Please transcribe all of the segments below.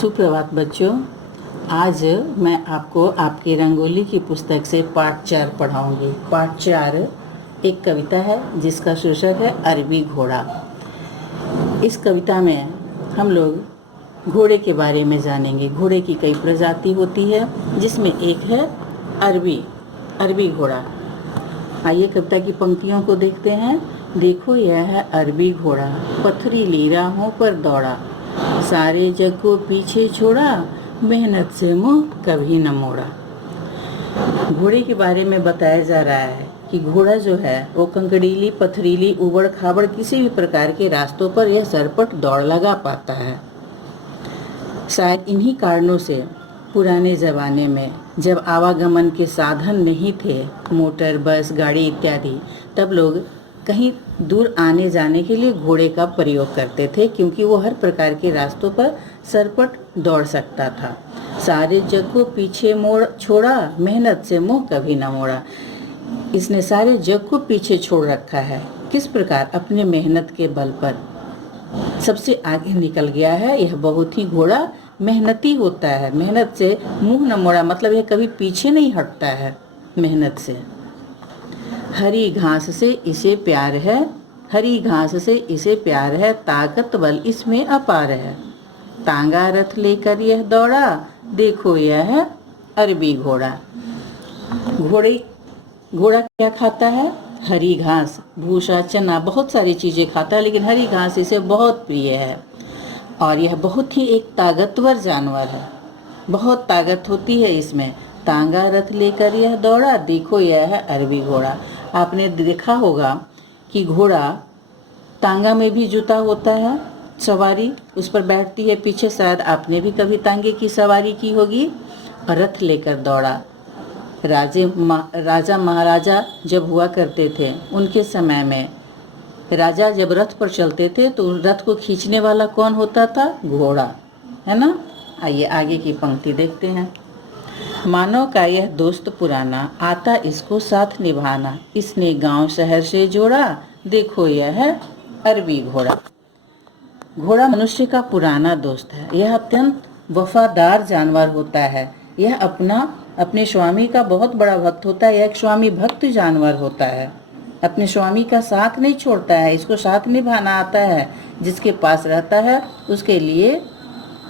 सुप्रभात बच्चों। आज मैं आपको आपकी रंगोली की पुस्तक से पाठ 4 पढ़ाऊंगी। पाठ 4 एक कविता है जिसका शीर्षक है अरबी घोड़ा। इस कविता में हम लोग घोड़े के बारे में जानेंगे। घोड़े की कई प्रजाति होती है जिसमें एक है अरबी घोड़ा। आइए कविता की पंक्तियों को देखते हैं। देखो यह है अरबी घोड़ा, पथरीली राहों पर दौड़ा, सारे जग को पीछे छोड़ा, मेहनत से मुंह कभी न मोड़ा। घोड़े के बारे में बताया जा रहा है कि घोड़ा जो है वो कंकड़ीली, पथरीली, उबड़ खाबड़ किसी भी प्रकार के रास्तों पर यह सरपट दौड़ लगा पाता है। शायद इन्हीं कारणों से पुराने ज़माने में जब आवागमन के साधन नहीं थे, मोटर, बस, गाड़ी इत्यादि, तब लोग कहीं दूर आने जाने के लिए घोड़े का प्रयोग करते थे, क्योंकि वो हर प्रकार के रास्तों पर सरपट दौड़ सकता था। सारे जग को पीछे मोड़ छोड़ा, मेहनत से मुंह कभी न मोड़ा। इसने सारे जग को पीछे छोड़ रखा है। किस प्रकार? अपने मेहनत के बल पर सबसे आगे निकल गया है। यह बहुत ही घोड़ा मेहनती होता है। मेहनत से मुंह न मोड़ा मतलब यह कभी पीछे नहीं हटता है मेहनत से। हरी घास से इसे प्यार है, हरी घास से इसे प्यार है, ताकत बल इसमें अपार है। तांगा रथ लेकर यह दौड़ा, देखो यह है अरबी घोड़ा। घोड़ा क्या खाता है? हरी घास, भूसा, चना, बहुत सारी चीज़ें खाता है, लेकिन हरी घास इसे बहुत प्रिय है। और यह बहुत ही एक ताकतवर जानवर है, बहुत ताकत होती है इसमें। तांगा रथ लेकर यह दौड़ा, देखो यह है अरबी घोड़ा। आपने देखा होगा कि घोड़ा तांगा में भी जुता होता है, सवारी उस पर बैठती है पीछे। शायद आपने भी कभी तांगे की सवारी की होगी। और रथ लेकर दौड़ा। राजा महाराजा जब हुआ करते थे, उनके समय में राजा जब रथ पर चलते थे तो रथ को खींचने वाला कौन होता था? घोड़ा, है ना। आइए आगे की पंक्ति देखते हैं। मानव का यह दोस्त पुराना, आता इसको साथ निभाना, इसने गांव शहर से जोड़ा, देखो यह है अरबी घोड़ा। घोड़ा मनुष्य का पुराना दोस्त है। यह अत्यंत वफादार जानवर होता है। यह अपने स्वामी का बहुत बड़ा भक्त होता है। यह एक स्वामी भक्त जानवर होता है। अपने स्वामी का साथ नहीं छोड़ता है, इसको साथ निभाना आता है। जिसके पास रहता है उसके लिए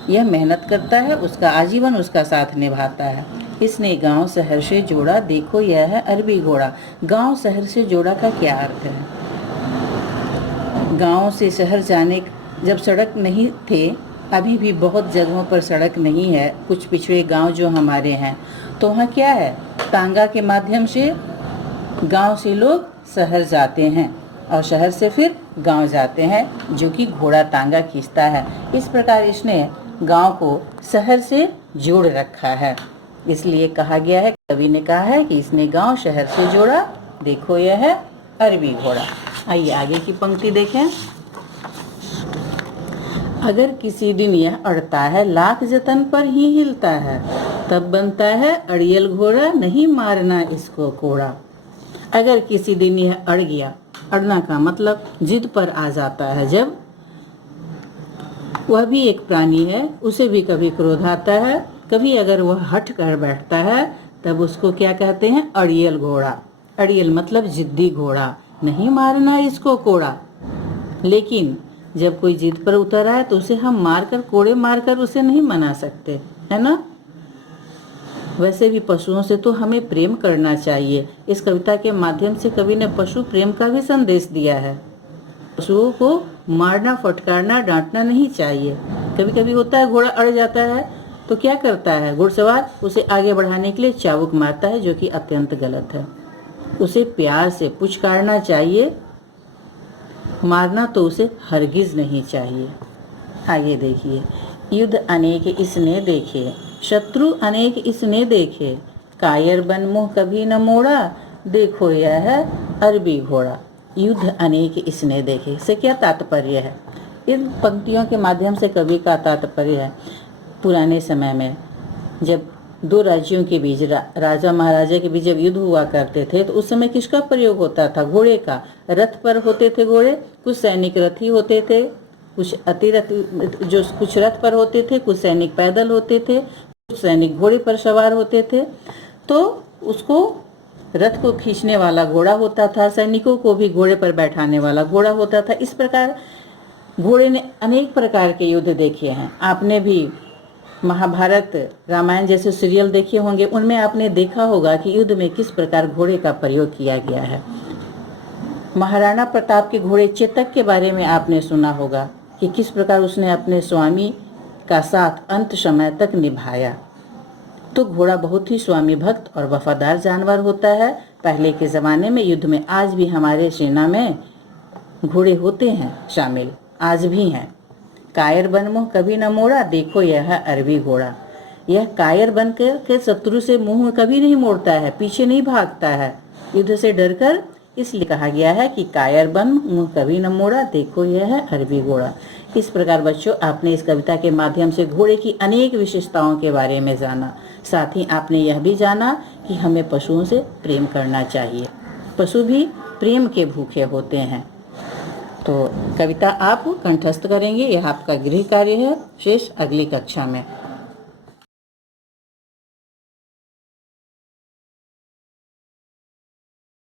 यह मेहनत करता है, उसका आजीवन उसका साथ निभाता है। इसने गांव शहर से जोड़ा, देखो यह है अरबी घोड़ा। गांव शहर से जोड़ा का क्या अर्थ है? गांव से शहर जाने जब सड़क नहीं थे, अभी भी बहुत जगहों पर सड़क नहीं है, कुछ पिछड़े गांव जो हमारे हैं, तो वहाँ क्या है? तांगा के माध्यम से गांव से लोग शहर जाते हैं और शहर से फिर गांव जाते हैं, जो कि घोड़ा तांगा खींचता है। इस प्रकार इसने गांव को शहर से जोड़ रखा है। इसलिए कहा गया है, कवि ने कहा है कि इसने गांव शहर से जोड़ा, देखो यह है अरबी घोड़ा। आइए आगे की पंक्ति देखें। अगर किसी दिन यह अड़ता है, लाख जतन पर ही हिलता है, तब बनता है अड़ियल घोड़ा, नहीं मारना इसको कोड़ा। अगर किसी दिन यह अड़ गया, अड़ना का मतलब जिद पर आ जाता है। जब वह भी एक प्राणी है, उसे भी कभी क्रोध आता है, कभी अगर वह हट कर बैठता है, तब उसको क्या कहते हैं? अड़ियल घोड़ा। अड़ियल मतलब जिद्दी घोड़ा, नहीं मारना इसको कोड़ा। लेकिन जब कोई जिद पर उतर आए तो उसे हम मारकर, कोड़े मारकर उसे नहीं मना सकते, है ना। वैसे भी पशुओं से तो हमें प्रेम करना चाहिए। इस कविता के माध्यम से कवि ने पशु प्रेम का भी संदेश दिया है। पशुओं को मारना, फटकारना, डांटना नहीं चाहिए। कभी कभी होता है घोड़ा अड़ जाता है तो क्या करता है घुड़सवार? उसे आगे बढ़ाने के लिए चाबुक मारता है, जो कि अत्यंत गलत है। उसे प्यार से पुचकारना चाहिए, मारना तो उसे हरगिज नहीं चाहिए। आगे देखिए। युद्ध अनेक इसने देखे, शत्रु अनेक इसने देखे, कायर बन मुंह कभी न मोड़ा, देखो यह है अरबी घोड़ा। युद्ध अनेक इसने देखे से क्या तात्पर्य है? इन पंक्तियों के माध्यम से कवि का तात्पर्य है, पुराने समय में जब दो राज्यों के बीच, राजा महाराजा के बीच जब युद्ध हुआ करते थे, तो उस समय किसका प्रयोग होता था? घोड़े का। रथ पर होते थे घोड़े, कुछ सैनिक रथी होते थे, कुछ अतिरथ जो कुछ रथ पर होते थे, कुछ सैनिक पैदल होते थे, कुछ सैनिक घोड़े पर सवार होते थे। तो उसको रथ को खींचने वाला घोड़ा होता था, सैनिकों को भी घोड़े पर बैठाने वाला घोड़ा होता था। इस प्रकार घोड़े ने अनेक प्रकार के युद्ध देखे हैं। आपने भी महाभारत, रामायण जैसे सीरियल देखे होंगे, उनमें आपने देखा होगा कि युद्ध में किस प्रकार घोड़े का प्रयोग किया गया है। महाराणा प्रताप के घोड़े चेतक के बारे में आपने सुना होगा कि किस प्रकार उसने अपने स्वामी का साथ अंत समय तक निभाया। तो घोड़ा बहुत ही स्वामी भक्त और वफादार जानवर होता है। पहले के ज़माने में युद्ध में आज भी हमारे सेना में घोड़े होते हैं शामिल, आज भी हैं। कायर बन मुँह कभी न मोड़ा, देखो यह है अरबी घोड़ा। यह कायर बनकर के शत्रु से मुंह कभी नहीं मोड़ता है, पीछे नहीं भागता है युद्ध से डरकर। इसलिए कहा गया है कि कायर बन मुंह कभी न मोड़ा, देखो यह है अरबी घोड़ा। इस प्रकार बच्चों, आपने इस कविता के माध्यम से घोड़े की अनेक विशेषताओं के बारे में जाना। साथ ही आपने यह भी जाना कि हमें पशुओं से प्रेम करना चाहिए। पशु भी प्रेम के भूखे होते हैं। तो कविता आप कंठस्थ करेंगे, यह आपका गृह कार्य है। शेष अगली कक्षा में।